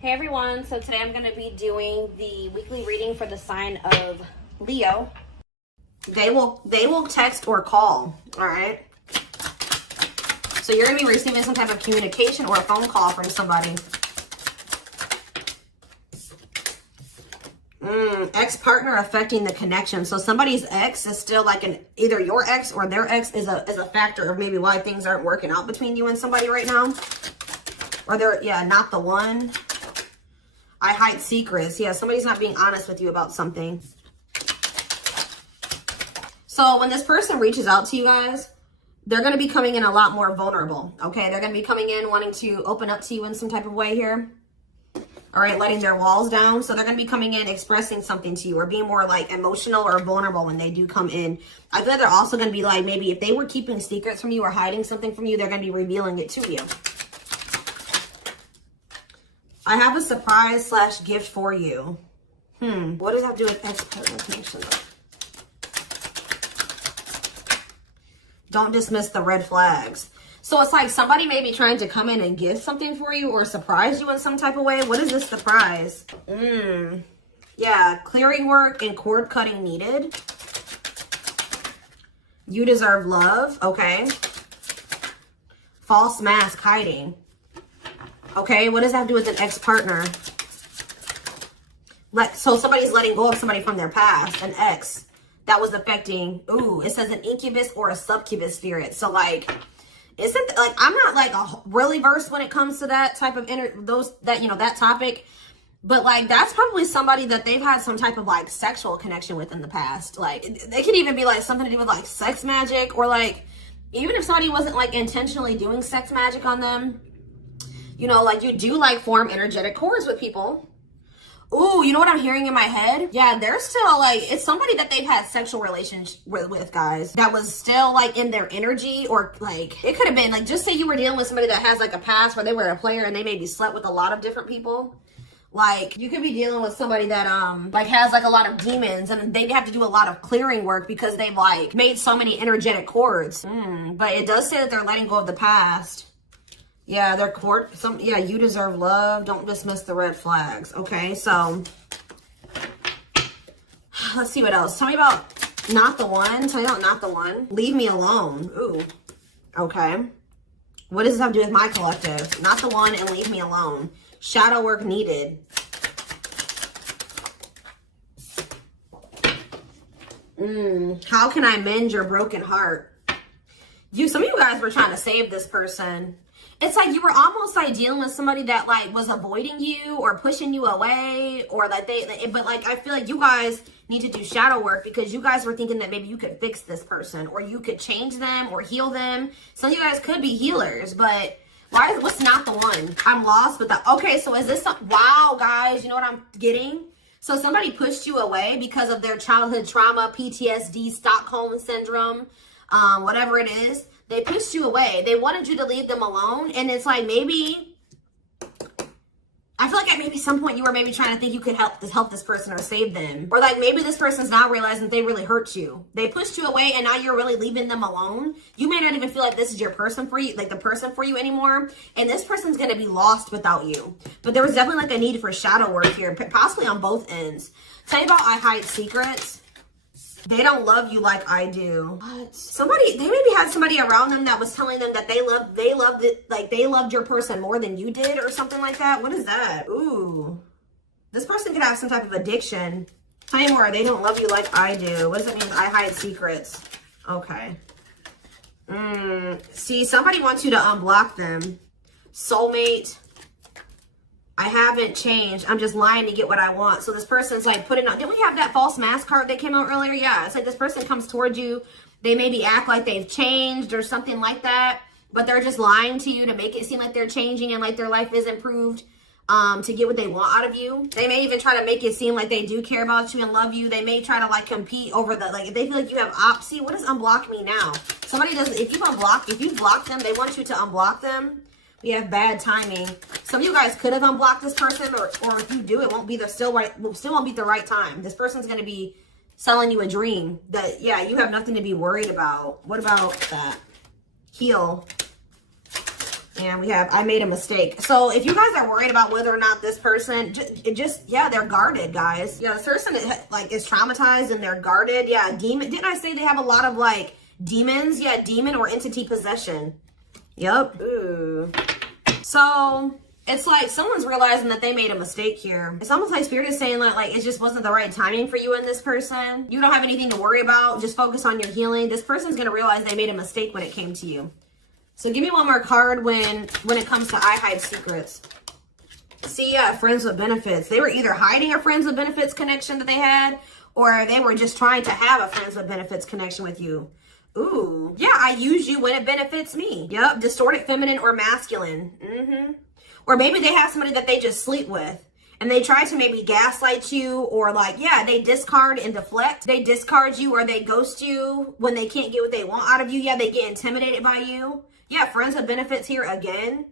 Hey everyone, so today I'm going to be doing the weekly reading for the sign of Leo. They will text or call, all right? So you're going to be receiving some type of communication or a phone call from somebody. Ex-partner affecting the connection. So somebody's ex is still like either your ex or their ex is a factor of maybe why things aren't working out between you and somebody right now. Or they're, not the one. I hide secrets. Yeah, somebody's not being honest with you about something. So when this person reaches out to you guys, they're going to be coming in a lot more vulnerable, okay? They're going to be coming in wanting to open up to you in some type of way here. All right, letting their walls down. So they're going to be coming in expressing something to you or being more like emotional or vulnerable when they do come in. I feel like they're also going to be like, maybe if they were keeping secrets from you or hiding something from you, they're going to be revealing it to you. I have a surprise / gift for you. What does that have to do with ex-partner connection? Don't dismiss the red flags. So it's like somebody may be trying to come in and give something for you or surprise you in some type of way. What is this surprise? Yeah, clearing work and cord cutting needed. You deserve love. Okay. False mask hiding. Okay, what does that have to do with an ex-partner? So somebody's letting go of somebody from their past, an ex that was affecting. Ooh, it says an incubus or a succubus spirit. So like, isn't like I'm not like really versed when it comes to that type of that topic, but like that's probably somebody that they've had some type of like sexual connection with in the past. Like they could even be like something to do with like sex magic, or like even if somebody wasn't like intentionally doing sex magic on them. You know, like you do like form energetic cords with people. Ooh, you know what I'm hearing in my head? Yeah, they're still like, it's somebody that they've had sexual relations with, guys. That was still like in their energy, or like, it could have been like, just say you were dealing with somebody that has like a past where they were a player and they maybe slept with a lot of different people. Like you could be dealing with somebody that like has like a lot of demons and they have to do a lot of clearing work because they've like made so many energetic cords. But it does say that they're letting go of the past. Yeah, they're you deserve love. Don't dismiss the red flags. Okay, so let's see what else. Tell me about not the one. Tell me about not the one. Leave me alone. Ooh, okay. What does this have to do with my collective? Not the one and leave me alone. Shadow work needed. How can I mend your broken heart? Some of you guys were trying to save this person. It's like you were almost like dealing with somebody that like was avoiding you or pushing you away, or like but like I feel like you guys need to do shadow work because you guys were thinking that maybe you could fix this person or you could change them or heal them. Some of you guys could be healers, but what's not the one? I'm lost with that. Okay, so is this wow, guys, you know what I'm getting? So somebody pushed you away because of their childhood trauma, PTSD, Stockholm syndrome, whatever it is. They pushed you away. They wanted you to leave them alone. And it's like maybe, I feel like at maybe some point you were maybe trying to think you could help this person or save them. Or like maybe this person's now realizing that they really hurt you. They pushed you away and now you're really leaving them alone. You may not even feel like this is your person for you, like the person for you anymore. And this person's going to be lost without you. But there was definitely like a need for shadow work here, possibly on both ends. Tell me about I hide secrets. They don't love you like I do. What? They maybe had somebody around them that was telling them that they loved your person more than you did or something like that. What is that? Ooh. This person could have some type of addiction. Tell me more. They don't love you like I do. What does it mean? I hide secrets. Okay. See, somebody wants you to unblock them. Soulmate. I haven't changed. I'm just lying to get what I want. So this person's like putting on. Didn't we have that false mask card that came out earlier? Yeah. It's like this person comes towards you. They maybe act like they've changed or something like that. But they're just lying to you to make it seem like they're changing and like their life is improved to get what they want out of you. They may even try to make it seem like they do care about you and love you. They may try to like compete over if they feel like you have see, what does unblock me now? Somebody doesn't, if you block them, they want you to unblock them. We have bad timing. Some of you guys could have unblocked this person, or if you do, it won't be still won't be the right time. This person's going to be selling you a dream that, yeah, you have nothing to be worried about. What about that? Heal. And we have, I made a mistake. So if you guys are worried about whether or not this person, yeah, they're guarded, guys. Yeah, this person is traumatized and they're guarded. Yeah, demon. Didn't I say they have a lot of like demons? Yeah, demon or entity possession. Yep. Ooh. So it's like someone's realizing that they made a mistake here. It's almost like Spirit is saying like it just wasn't the right timing for you and this person. You don't have anything to worry about. Just focus on your healing. This person's going to realize they made a mistake when it came to you. So give me one more card when it comes to I hide secrets. See, friends with benefits. They were either hiding a friends with benefits connection that they had, or they were just trying to have a friends with benefits connection with you. Ooh, yeah, I use you when it benefits me. Yep, distorted feminine or masculine. Or maybe they have somebody that they just sleep with. And they try to maybe gaslight you, or like, yeah, they discard and deflect. They discard you or they ghost you when they can't get what they want out of you. Yeah, they get intimidated by you. Yeah, friends with benefits here again.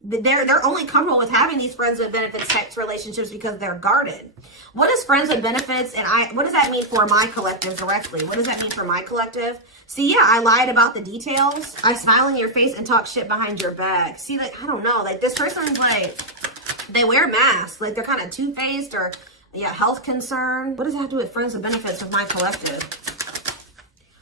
They're only comfortable with having these friends with benefits types relationships because they're guarded. What is friends with benefits and what does that mean for my collective directly? What does that mean for my collective? See, yeah, I lied about the details. I smile in your face and talk shit behind your back. See, like, I don't know, like this person's like, they wear masks, like they're kind of two-faced or yeah, health concern. What does that have to do with friends with benefits with my collective?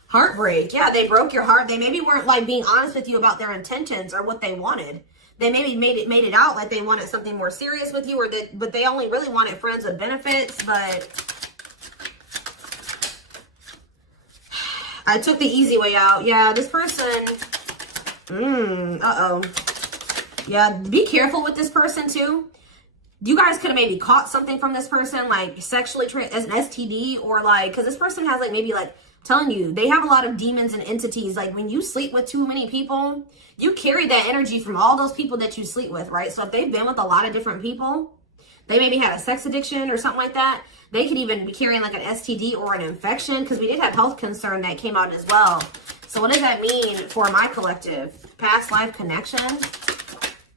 Heartbreak. Yeah, they broke your heart. They maybe weren't like being honest with you about their intentions or what they wanted. They maybe made it out like they wanted something more serious with you, but they only really wanted friends with benefits. But I took the easy way out. Yeah, this person. Yeah, be careful with this person too. You guys could have maybe caught something from this person, like sexually as an STD, or like, because this person has like maybe like telling you they have a lot of demons and entities. Like when you sleep with too many people, you carry that energy from all those people that you sleep with, right? So if they've been with a lot of different people, they maybe had a sex addiction or something like that. They could even be carrying like an STD or an infection, because we did have health concern that came out as well. So what does that mean for my collective? Past life connection.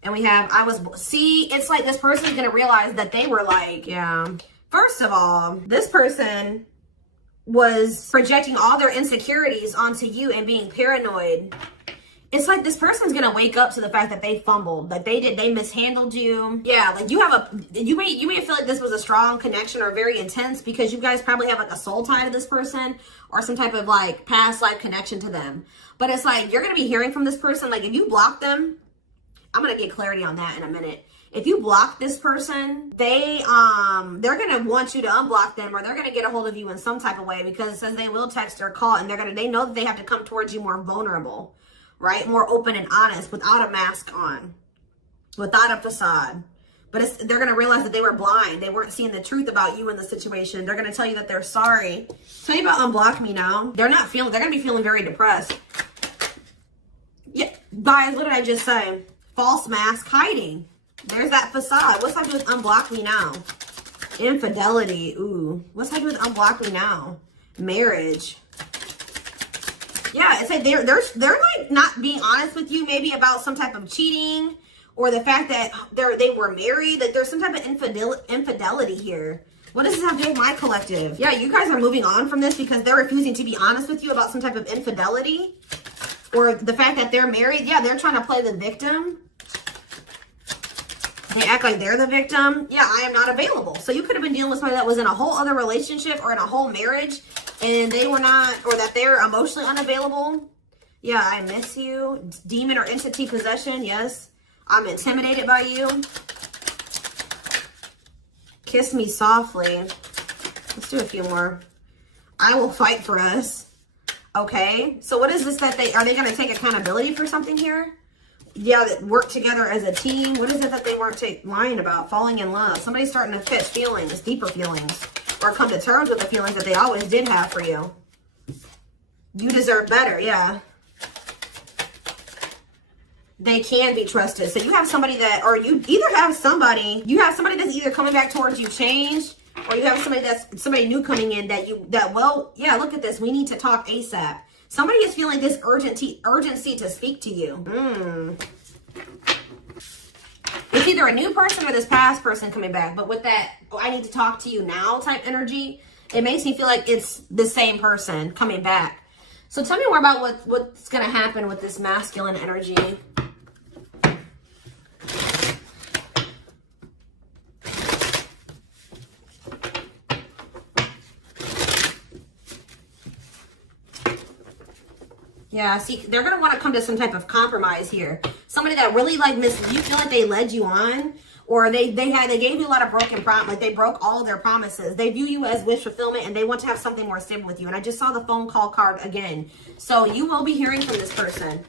And we have, see, it's like this person's going to realize that they were like, yeah. First of all, this person was projecting all their insecurities onto you and being paranoid. It's like this person's gonna wake up to the fact that they fumbled, that they mishandled you. Yeah, like you may feel like this was a strong connection or very intense because you guys probably have like a soul tie to this person or some type of like past life connection to them. But it's like you're gonna be hearing from this person. Like if you block them, I'm gonna get clarity on that in a minute. If you block this person, they're gonna want you to unblock them, or they're gonna get a hold of you in some type of way, because it says they will text or call, and they know that they have to come towards you more vulnerable, right? More open and honest, without a mask on, without a facade. But they're gonna realize that they were blind. They weren't seeing the truth about you in the situation. They're gonna tell you that they're sorry. Tell you about unblock me now. They're gonna be feeling very depressed. Yeah, guys, what did I just say? False mask hiding. There's that facade. What's that do with unblock me now? Infidelity. Ooh. What's that do with unblock me now? Marriage. Yeah, it's like they're like not being honest with you, maybe about some type of cheating, or the fact that they were married. That there's some type of infidelity here. What does this have to do with my collective? Yeah, you guys are moving on from this because they're refusing to be honest with you about some type of infidelity, or the fact that they're married. Yeah, they're trying to play the victim. They act like they're the victim. Yeah, I am not available. So you could have been dealing with somebody that was in a whole other relationship or in a whole marriage, and they were not, or that they're emotionally unavailable. Yeah, I miss you. Demon or entity possession. Yes, I'm intimidated by you. Kiss me softly. Let's do a few more. I will fight for us. Okay, so what is this that are they going to take accountability for something here? Yeah, that work together as a team. What is it that they weren't lying about? Falling in love. Somebody's starting to catch feelings, deeper feelings, or come to terms with the feelings that they always did have for you. You deserve better, yeah. They can be trusted. So you have somebody that, or you have somebody that's either coming back towards you changed, or you have somebody new coming in well, yeah, look at this. We need to talk ASAP. Somebody is feeling this urgency to speak to you. It's either a new person or this past person coming back. But with that, I need to talk to you now type energy, it makes me feel like it's the same person coming back. So tell me more about what's going to happen with this masculine energy. Yeah, see, they're going to want to come to some type of compromise here. Somebody that really like you feel like they led you on, or they gave you a lot of broken promise, like they broke all of their promises. They view you as wish fulfillment, and they want to have something more stable with you. And I just saw the phone call card again. So you will be hearing from this person.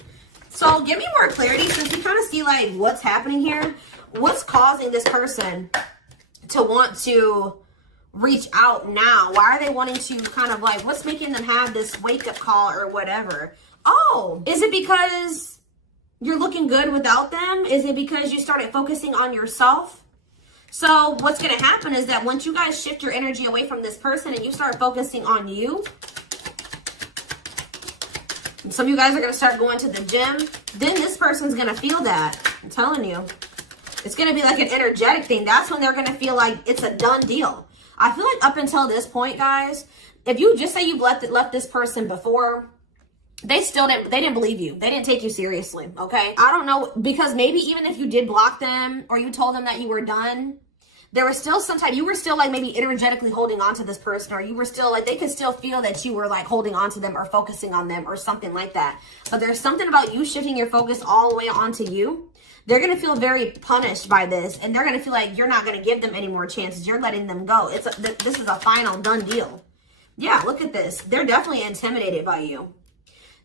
So give me more clarity, since you kind of see like what's happening here. What's causing this person to want to reach out now? Why are they wanting to kind of like, what's making them have this wake up call or whatever? Oh, is it because you're looking good without them? Is it because you started focusing on yourself? So what's going to happen is that once you guys shift your energy away from this person and you start focusing on you, and some of you guys are going to start going to the gym, then this person's going to feel that. I'm telling you. It's going to be like an energetic thing. That's when they're going to feel like it's a done deal. I feel like up until this point, guys, if you just say you've left this person before, they didn't believe you. They didn't take you seriously, okay? I don't know, because maybe even if you did block them or you told them that you were done, there was still you were still like maybe energetically holding on to this person, or you were still like, they could still feel that you were like holding on to them or focusing on them or something like that. But there's something about you shifting your focus all the way onto you. They're going to feel very punished by this, and they're going to feel like you're not going to give them any more chances. You're letting them go. This is a final done deal. Yeah, look at this. They're definitely intimidated by you.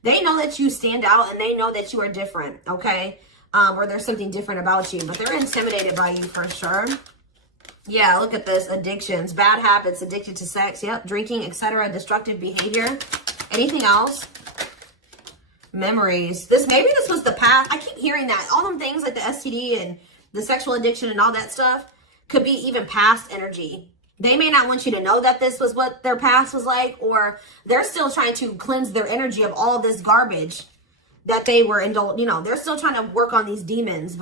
They know that you stand out, and they know that you are different, okay? Or there's something different about you, but they're intimidated by you for sure. Yeah, look at this. Addictions, bad habits, addicted to sex, yep, drinking, etc., destructive behavior. Anything else? Memories. Maybe this was the past. I keep hearing that. All them things like the STD and the sexual addiction and all that stuff could be even past energy. They may not want you to know that this was what their past was like, or they're still trying to cleanse their energy of all this garbage that they were indulged. You know, they're still trying to work on these demons,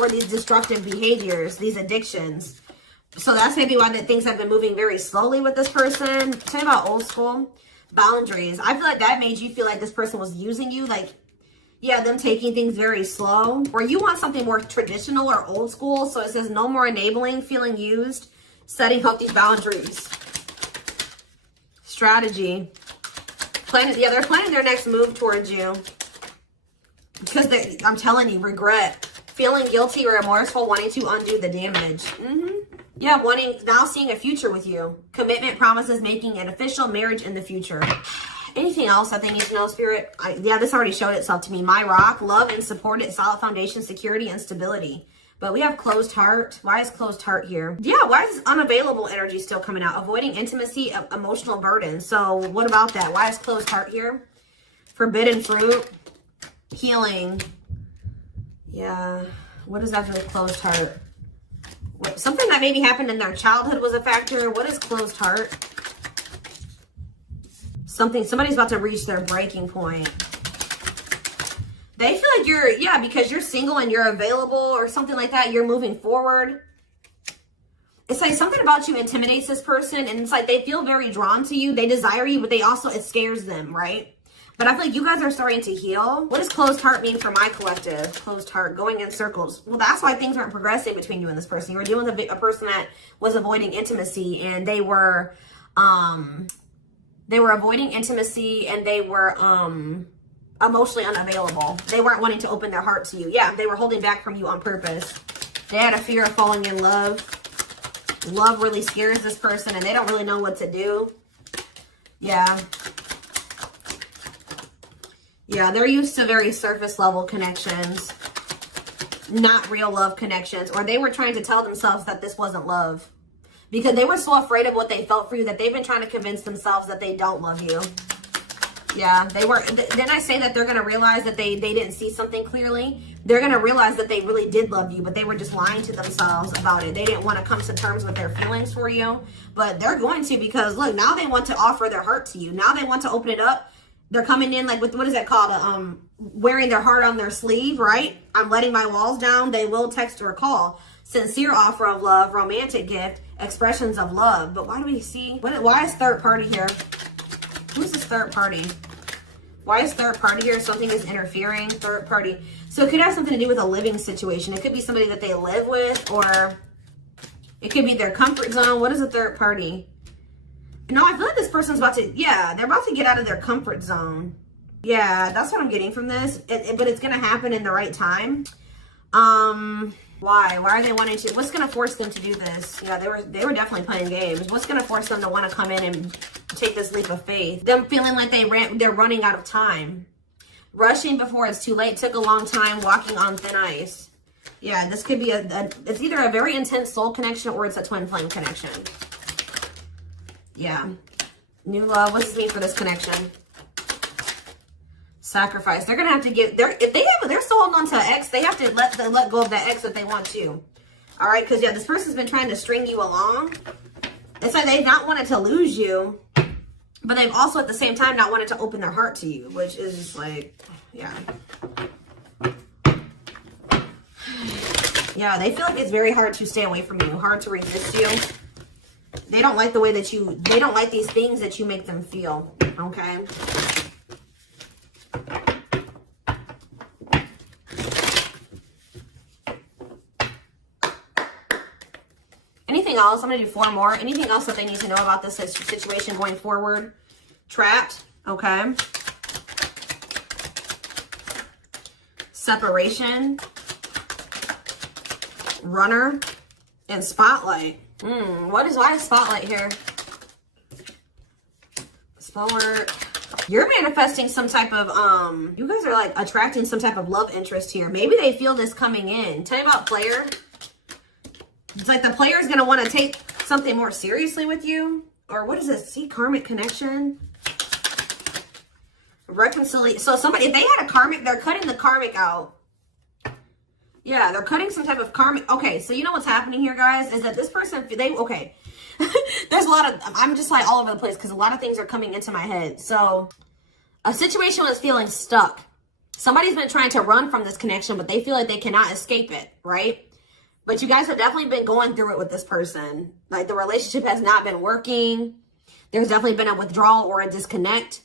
or these destructive behaviors, these addictions. So that's maybe why things have been moving very slowly with this person. Tell me about old school boundaries. I feel like that made you feel like this person was using you, like, yeah, them taking things very slow. Or you want something more traditional or old school. So it says no more enabling, feeling used, setting healthy boundaries. Strategy. They're planning their next move towards you. Because I'm telling you, regret. Feeling guilty or remorseful, wanting to undo the damage. Yeah, now seeing a future with you. Commitment, promises, making an official marriage in the future. Anything else that they need to know, Spirit? Yeah, this already showed itself to me. My rock, love and support, solid foundation, security, and stability. But we have closed heart. Why is closed heart here? Yeah, why is this unavailable energy still coming out? Avoiding intimacy, emotional burden. So what about that? Why is closed heart here? Forbidden fruit, healing. Yeah, what does that do with closed heart? Something that maybe happened in their childhood was a factor. What is closed heart? Somebody's about to reach their breaking point. They feel like because you're single and you're available or something like that, you're moving forward. It's like something about you intimidates this person, and it's like they feel very drawn to you. They desire you, but it scares them, right? But I feel like you guys are starting to heal. What does closed heart mean for my collective? Closed heart, going in circles. Well, that's why things weren't progressing between you and this person. You were dealing with a person that was avoiding intimacy, and they were avoiding intimacy, and they were emotionally unavailable. They weren't wanting to open their heart to you. Yeah, they were holding back from you on purpose. They had a fear of falling in love. Love really scares this person, and they don't really know what to do. Yeah. Yeah, they're used to very surface level connections, not real love connections. Or they were trying to tell themselves that this wasn't love, because they were so afraid of what they felt for you that they've been trying to convince themselves that they don't love you. Yeah, they were. Then I say that they're going to realize that they didn't see something clearly. They're going to realize that they really did love you, but they were just lying to themselves about it. They didn't want to come to terms with their feelings for you, but they're going to, because look, now they want to offer their heart to you. Now they want to open it up. They're coming in like with, what is that called? Wearing their heart on their sleeve, right? I'm letting my walls down. They will text or call. Sincere offer of love, romantic gift, expressions of love. But why do we see, why is third party here? Who's this third party? Why is third party here? Something is interfering, third party. So it could have something to do with a living situation. It could be somebody that they live with, or it could be their comfort zone. What is a third party? No, I feel like this person's about to, they're about to get out of their comfort zone. Yeah, that's what I'm getting from this. But it's going to happen in the right time. Why? Why are they wanting to? What's going to force them to do this? Yeah, they were definitely playing games. What's going to force them to want to come in and take this leap of faith? Them feeling like they're running out of time. Rushing before it's too late. Took a long time. Walking on thin ice. Yeah, this could be it's either a very intense soul connection or it's a twin flame connection. Yeah. New love. What's this mean for this connection? Sacrifice. They're gonna have to give. If they're still holding on to an ex, they have to let go of that ex if they want to. All right, because yeah, this person's been trying to string you along. It's like they've not wanted to lose you, but they've also at the same time not wanted to open their heart to you, which is just like, yeah. Yeah, they feel like it's very hard to stay away from you, hard to resist you. They don't like the way that they don't like these things that you make them feel, okay? Anything else? I'm going to do 4 more. Anything else that they need to know about this situation going forward? Trapped, okay? Separation. Runner. And spotlight. Why is spotlight here? Sport. You're manifesting some type of, you guys are like attracting some type of love interest here. Maybe they feel this coming in. Tell me about player. It's like the player is going to want to take something more seriously with you. Or what is this? See, karmic connection. Reconciliation. So somebody, if they had a karmic, they're cutting the karmic out. Yeah, they're cutting some type of karmic. Okay, so you know what's happening here, guys, is that this person, okay. There's a lot of, I'm just like all over the place because a lot of things are coming into my head. So a situation was feeling stuck. Somebody's been trying to run from this connection, but they feel like they cannot escape it, right? But you guys have definitely been going through it with this person. Like the relationship has not been working. There's definitely been a withdrawal or a disconnect.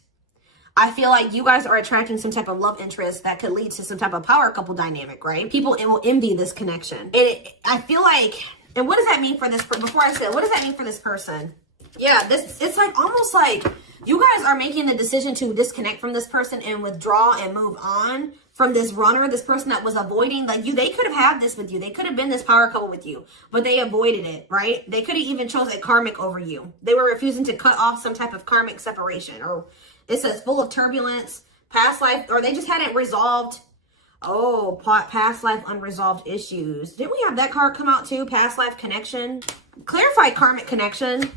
I feel like you guys are attracting some type of love interest that could lead to some type of power couple dynamic, right? People will envy this connection. I feel like, and what does that mean for this, before I say it, what does that mean for this person? Yeah, it's like almost like you guys are making the decision to disconnect from this person and withdraw and move on from this runner, this person that was avoiding, like they could have had this with you. They could have been this power couple with you, but they avoided it, right? They could have even chose a karmic over you. They were refusing to cut off some type of karmic separation, or it says full of turbulence, past life, or they just hadn't resolved. Oh, past life unresolved issues. Didn't we have that card come out too? Past life connection. Clarify karmic connection.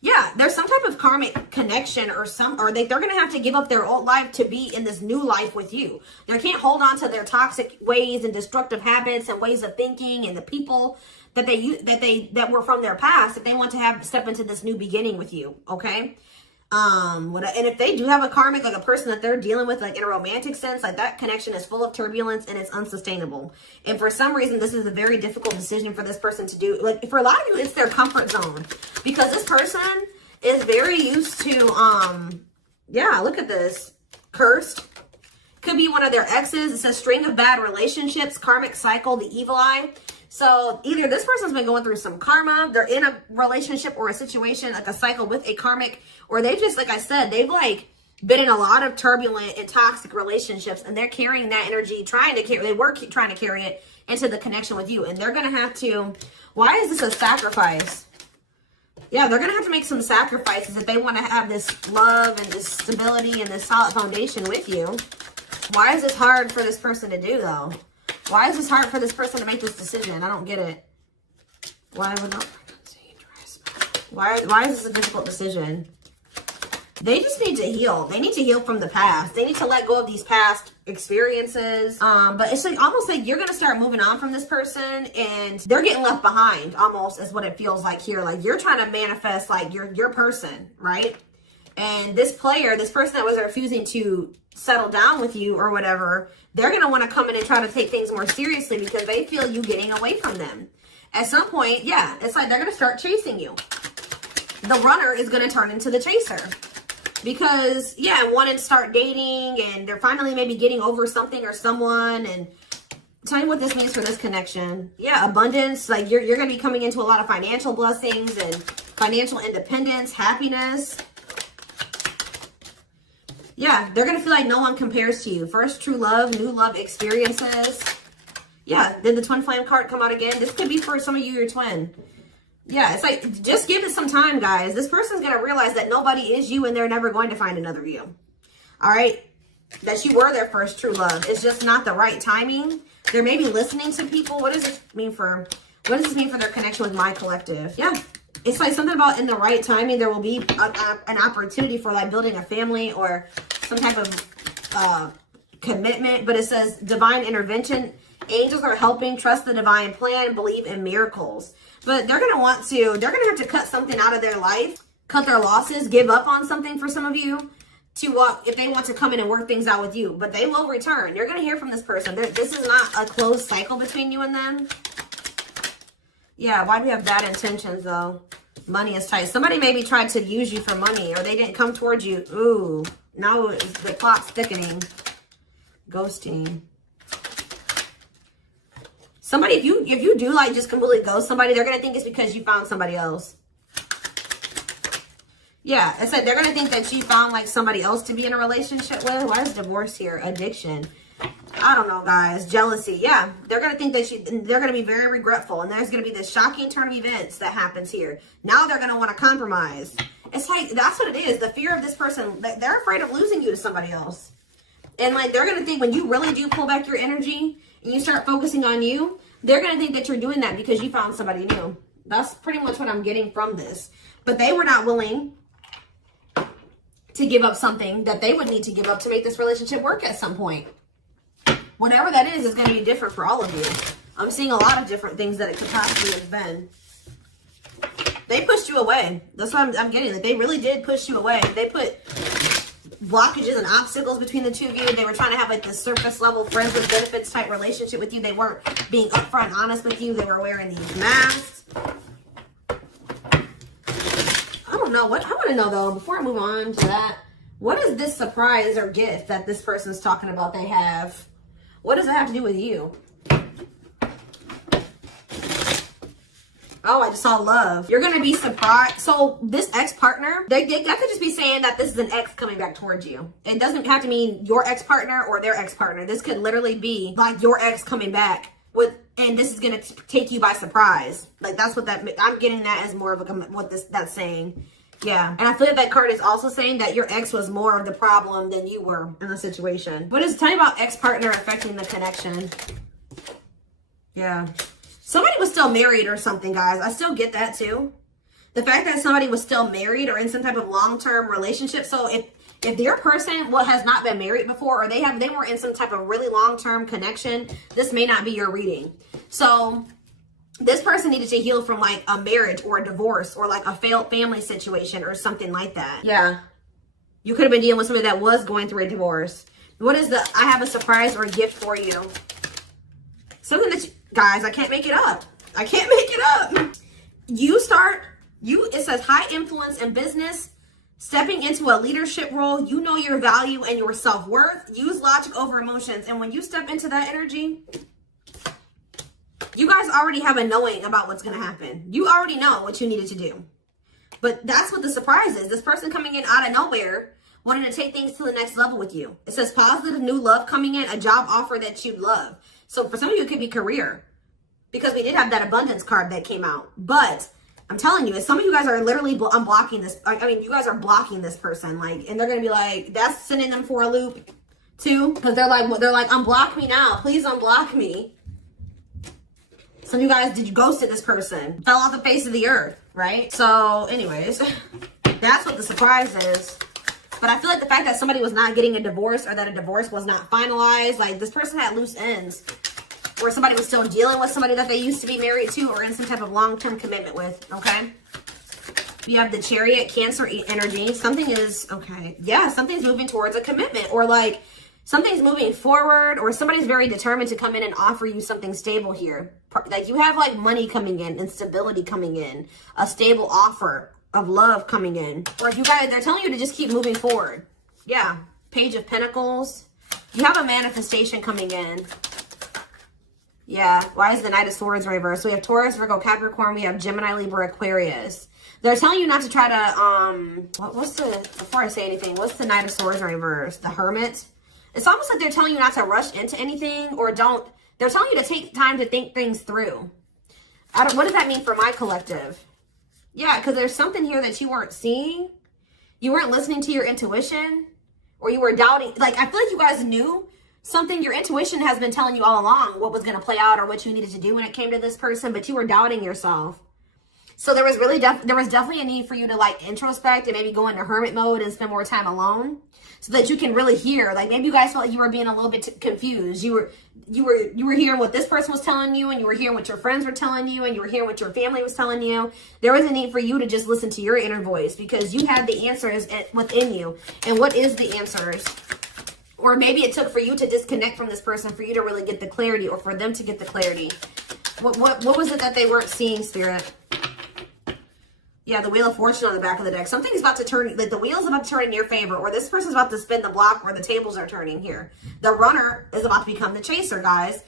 Yeah, there's some type of karmic connection or they're going to have to give up their old life to be in this new life with you. They can't hold on to their toxic ways and destructive habits and ways of thinking and the people that were from their past if they want to step into this new beginning with you, okay? And if they do have a karmic, like a person that they're dealing with, like in a romantic sense, like that connection is full of turbulence and it's unsustainable. And for some reason, this is a very difficult decision for this person to do. Like for a lot of you, it's their comfort zone because this person is very used to, yeah, look at this. Cursed. Could be one of their exes. It says string of bad relationships, karmic cycle, the evil eye. So either this person's been going through some karma, they're in a relationship or a situation, like a cycle with a karmic, or they just, like I said, they've like been in a lot of turbulent and toxic relationships and they're carrying that energy, trying to carry it into the connection with you. And they're going to have to, why is this a sacrifice? Yeah, they're going to have to make some sacrifices if they want to have this love and this stability and this solid foundation with you. Why is this hard for this person to do though? Why is this hard for this person to make this decision? I don't get it. Why is this a difficult decision? They just need to heal. They need to heal from the past. They need to let go of these past experiences. But it's like almost like you're going to start moving on from this person and they're getting left behind almost is what it feels like here. Like you're trying to manifest like your person, right? And this person that was refusing to settle down with you or whatever, they're going to want to come in and try to take things more seriously because they feel you getting away from them. At some point, yeah, it's like they're going to start chasing you. The runner is going to turn into the chaser because, yeah, want to start dating and they're finally maybe getting over something or someone. And tell me what this means for this connection. Yeah, abundance. Like you're going to be coming into a lot of financial blessings and financial independence, happiness. Yeah, they're going to feel like no one compares to you. First true love, new love experiences. Yeah, did the twin flame card come out again? This could be for some of you, your twin. Yeah, it's like, just give it some time, guys. This person's going to realize that nobody is you and they're never going to find another you. All right? That you were their first true love. It's just not the right timing. They're maybe listening to people. What does this mean for their connection with my collective? Yeah. It's like something about in the right timing, there will be an opportunity for like building a family or some type of commitment. But it says divine intervention. Angels are helping. Trust the divine plan. Believe in miracles. But they're going to have to cut something out of their life, cut their losses, give up on something for some of you if they want to come in and work things out with you. But they will return. You're going to hear from this person. This is not a closed cycle between you and them. Yeah, why do we have bad intentions, though? Money is tight. Somebody maybe tried to use you for money, or they didn't come towards you. Ooh, now the plot's thickening. Ghosting. Somebody, if you do like just completely ghost somebody, they're going to think it's because you found somebody else. Yeah, it's like they're going to think that you found like somebody else to be in a relationship with. Why is divorce here? Addiction. I don't know, guys. Jealousy. Yeah, they're going to think that they're going to be very regretful. And there's going to be this shocking turn of events that happens here. Now they're going to want to compromise. It's like, that's what it is. The fear of this person, they're afraid of losing you to somebody else. And like, they're going to think when you really do pull back your energy and you start focusing on you, they're going to think that you're doing that because you found somebody new. That's pretty much what I'm getting from this. But they were not willing to give up something that they would need to give up to make this relationship work at some point. Whatever that is going to be different for all of you. I'm seeing a lot of different things that it could possibly have been. They pushed you away. That's what I'm getting. Like, they really did push you away. They put blockages and obstacles between the two of you. They were trying to have like this surface level friends with benefits type relationship with you. They weren't being upfront and honest with you. They were wearing these masks. I don't know. I want to know, though, before I move on to that, what is this surprise or gift that this person's talking about they have? What does it have to do with you? Oh, I just saw love. You're going to be surprised. So this ex-partner, they could just be saying that this is an ex coming back towards you. It doesn't have to mean your ex-partner or their ex-partner. This could literally be like your ex coming back and this is going to take you by surprise. Like that's what I'm getting that as more of that's saying. Yeah. And I feel like that card is also saying that your ex was more of the problem than you were in the situation. What is it? Tell me about ex-partner affecting the connection. Yeah. Somebody was still married or something, guys. I still get that too. The fact that somebody was still married or in some type of long-term relationship. So if their person has not been married before, or they were in some type of really long-term connection, this may not be your reading. So this person needed to heal from like a marriage or a divorce or like a failed family situation or something like that. Yeah. You could have been dealing with somebody that was going through a divorce. What is I have a surprise or a gift for you. Something that guys, I can't make it up. I can't make it up. It says high influence in business, stepping into a leadership role. You know your value and your self-worth. Use logic over emotions. And when you step into that energy, you guys already have a knowing about what's going to happen. You already know what you needed to do. But that's what the surprise is. This person coming in out of nowhere, wanting to take things to the next level with you. It says positive new love coming in, a job offer that you love. So for some of you, it could be career. Because we did have that abundance card that came out. But I'm telling you, some of you guys are literally unblocking this. I mean, you guys are blocking this person. And they're going to be like, that's sending them for a loop too. Because they're like, unblock me now. Please unblock me. Some of you guys, did you ghosted this person? Fell off the face of the earth, right? So anyways, that's what the surprise is. But I feel like the fact that somebody was not getting a divorce or that a divorce was not finalized, like this person had loose ends. Or somebody was still dealing with somebody that they used to be married to or in some type of long-term commitment with, okay? You have the Chariot, Cancer energy. Something is, okay, yeah, something's moving towards a commitment or like something's moving forward or somebody's very determined to come in and offer you something stable here. Like you have like money coming in and stability coming in, a stable offer of love coming in. Or you guys, they're telling you to just keep moving forward. Yeah, Page of Pentacles. You have a manifestation coming in. Yeah, why is the Knight of Swords reversed? So we have Taurus, Virgo, Capricorn. We have Gemini, Libra, Aquarius. They're telling you not to try to, before I say anything, what's the Knight of Swords reversed? The Hermit. It's almost like they're telling you not to rush into anything, or they're telling you to take time to think things through. What does that mean for my collective? Yeah, because there's something here that you weren't seeing. You weren't listening to your intuition, or you were doubting. Like, I feel like you guys knew something. Your intuition has been telling you all along what was going to play out or what you needed to do when it came to this person, but you were doubting yourself. So there was definitely a need for you to like introspect and maybe go into hermit mode and spend more time alone, so that you can really hear. Like, maybe you guys felt like you were being a little bit confused. You were hearing what this person was telling you, and you were hearing what your friends were telling you, and you were hearing what your family was telling you. There was a need for you to just listen to your inner voice, because you had the answers within you. And what is the answers? Or maybe it took for you to disconnect from this person for you to really get the clarity, or for them to get the clarity. What was it that they weren't seeing, Spirit? Yeah, the Wheel of Fortune on the back of the deck. Something's about to turn, like the wheel's about to turn in your favor, or this person's about to spin the block, or the tables are turning here. The runner is about to become the chaser, guys.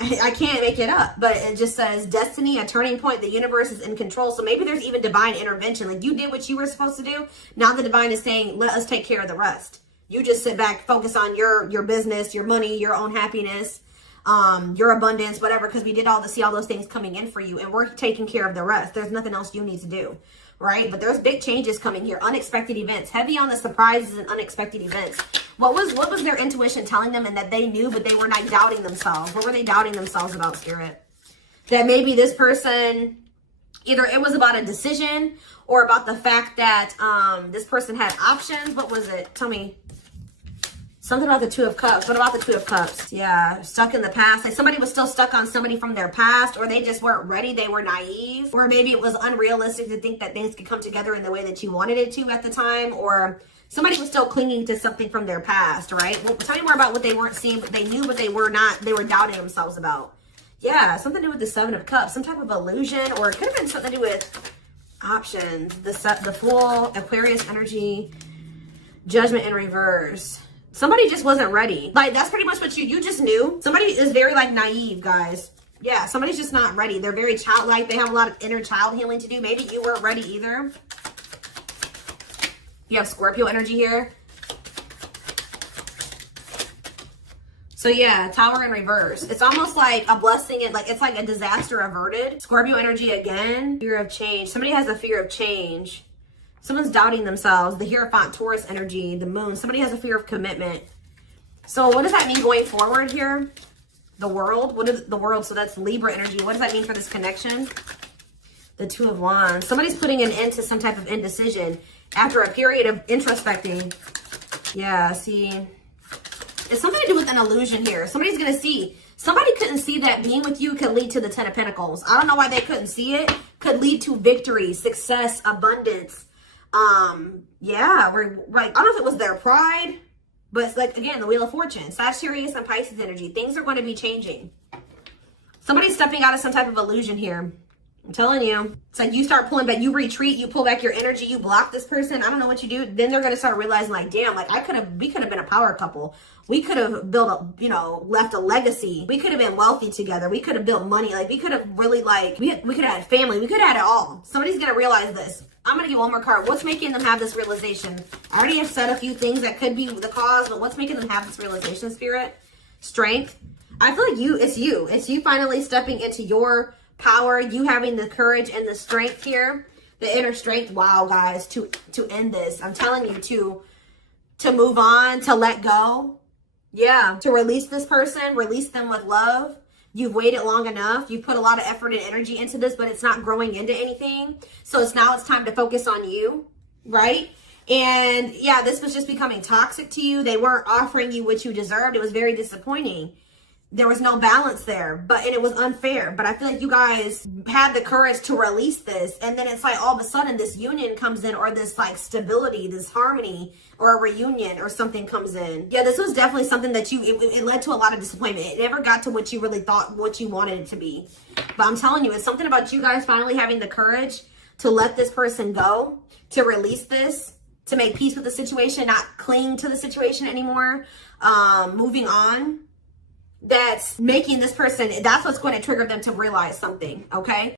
I can't make it up, but it just says destiny, a turning point. The universe is in control. So maybe there's even divine intervention. Like, you did what you were supposed to do. Now the divine is saying, let us take care of the rest. You just sit back, focus on your business, your money, your own happiness, your abundance, whatever, because we did see all those things coming in for you, and we're taking care of the rest. There's nothing else you need to do, right? But there's big changes coming here, unexpected events, heavy on the surprises and unexpected events. What was their intuition telling them, and that they knew, but they were not doubting themselves? What were they doubting themselves about, Spirit? That maybe this person, either it was about a decision, or about the fact that this person had options. What was it? Tell me. Something about the Two of Cups. What about the Two of Cups? Yeah, stuck in the past. Like, somebody was still stuck on somebody from their past, or they just weren't ready. They were naive, or maybe it was unrealistic to think that things could come together in the way that you wanted it to at the time, or somebody was still clinging to something from their past, right? Well, tell me more about what they weren't seeing, but they knew, but they were not. They were doubting themselves about. Yeah, something to do with the Seven of Cups, some type of illusion, or it could have been something to do with options. The Fool, Aquarius energy, Judgment in reverse. Somebody just wasn't ready. Like, that's pretty much what you just knew. Somebody is very, like, naive, guys. Yeah, somebody's just not ready. They're very childlike. They have a lot of inner child healing to do. Maybe you weren't ready either. You have Scorpio energy here. So, yeah, Tower in reverse. It's almost like a blessing. It's like a disaster averted. Scorpio energy again. Fear of change. Somebody has a fear of change. Someone's doubting themselves. The Hierophant, Taurus energy, the Moon. Somebody has a fear of commitment. So what does that mean going forward here? The World. What is the World? So that's Libra energy. What does that mean for this connection? The Two of Wands. Somebody's putting an end to some type of indecision after a period of introspecting. Yeah, see. It's something to do with an illusion here. Somebody's going to see. Somebody couldn't see that being with you could lead to the Ten of Pentacles. I don't know why they couldn't see it. Could lead to victory, success, abundance. Yeah, we're like, I don't know if it was their pride, but it's like, again, the Wheel of Fortune, Sagittarius and Pisces energy. Things are going to be changing. Somebody's stepping out of some type of illusion here. I'm telling you. It's like you start pulling back, you retreat, you pull back your energy, you block this person. I don't know what you do. Then they're going to start realizing, like, damn, like we could have been a power couple. We could have built left a legacy. We could have been wealthy together. We could have built money. Like, we could have really, like, we could have had family. We could have had it all. Somebody's going to realize this. I'm going to get one more card. What's making them have this realization? I already have said a few things that could be the cause, but what's making them have this realization, Spirit? Strength. I feel like it's you finally stepping into your power, you having the courage and the strength here, the inner strength. Wow, guys, to end this. I'm telling you, to move on, to let go. Yeah, to release this person, release them with love. You've waited long enough. You put a lot of effort and energy into this, but it's not growing into anything. So it's time to focus on you, right? And yeah, this was just becoming toxic to you. They weren't offering you what you deserved. It was very disappointing. There was no balance there, and it was unfair. But I feel like you guys had the courage to release this. And then it's like all of a sudden this union comes in, or this like stability, this harmony, or a reunion or something comes in. Yeah, this was definitely something that it led to a lot of disappointment. It never got to what you really thought, what you wanted it to be. But I'm telling you, it's something about you guys finally having the courage to let this person go, to release this, to make peace with the situation, not cling to the situation anymore, moving on. that's making this person, that's what's going to trigger them to realize something, okay?